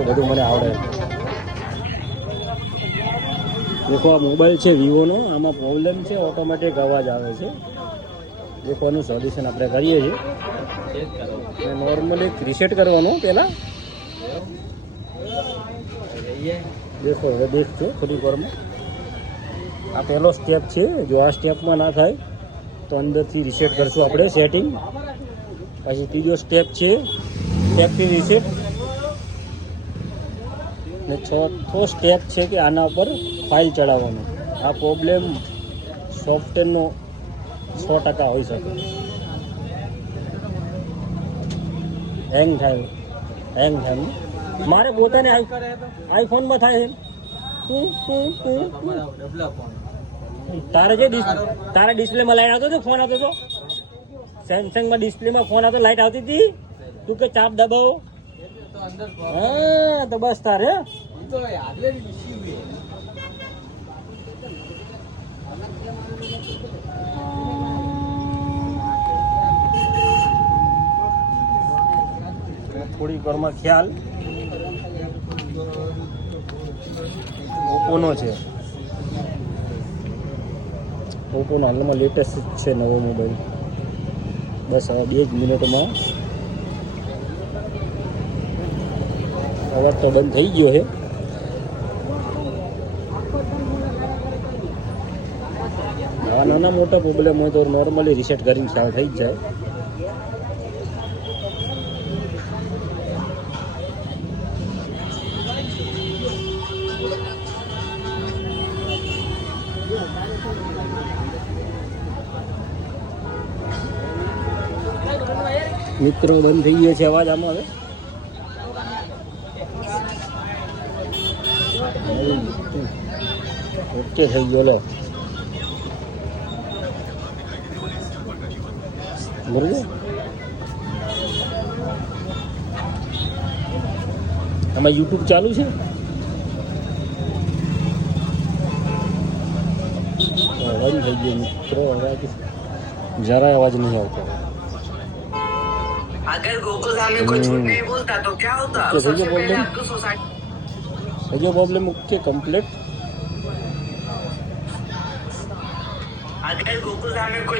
કે બધું મને આવડે. દેખો આ મોબાઈલ છે વિવોનો, આમાં પ્રોબ્લેમ છે, ઓટોમેટિક અવાજ આવે છે. દેખો આનું સોલ્યુશન આપણે કરીએ છીએ. નોર્મલી રીસેટ કરવાનું પહેલાં. દેખો હવે દેખજો થોડીક વારમાં. આ પહેલો સ્ટેપ છે. જો આ સ્ટેપમાં ના થાય તો અંદરથી રીસેટ કરશું આપણે સેટિંગ. પછી ત્રીજો સ્ટેપ છે સ્ટેપથી રીસેટ. ને ચોથો સ્ટેપ છે કે આના ઉપર ફાઇલ ચડાવવાનો. આ પ્રોબ્લેમ સોફ્ટવેરનો 100% હોઈ શકે. હેંગ થાય મારે પોતાને આઈફોનમાં થાય છે. તારે જે તારા ડિસ્પ્લેમાં લાઈટ આવતો હતો, ફોન આવતો હતો સેમસંગમાં, ડિસ્પ્લેમાં ફોન આવતો, લાઈટ આવતી હતી. તું કે ચાપ દબાવો, હા તો બસ તારે થોડીક વારમાં ખ્યાલ. ઓપ્પોનો છે. ઓપ્પોનો હાલમાં લેટેસ્ટ છે નવો મોબાઈલ. બસ હવે 2 જ મિનિટમાં અવાજ તો બંધ થઈ ગયો છે. આ નાના મોટા પ્રોબ્લેમ હોય તો નોર્મલી રીસેટ કરીને ખ્યાલ થઈ જ જાય. મિત્રો બંધ થઈ ગયો છે અવાજ આમાં હવે. ઓકે થઈ ગયો લો. બરોબર. આમાં યુટ્યુબ ચાલુ છે. અવાજ થઈ ગયો મિત્રો. અવાજ જરા અવાજ નહીં આવતો. अगर गोकुल धाम में कोई झूठ नहीं बोलता तो क्या होता? सबसे पहले आपको सोसाइटी प्रॉब्लम ओके कंप्लीट. अगर गोकुल धाम में कोई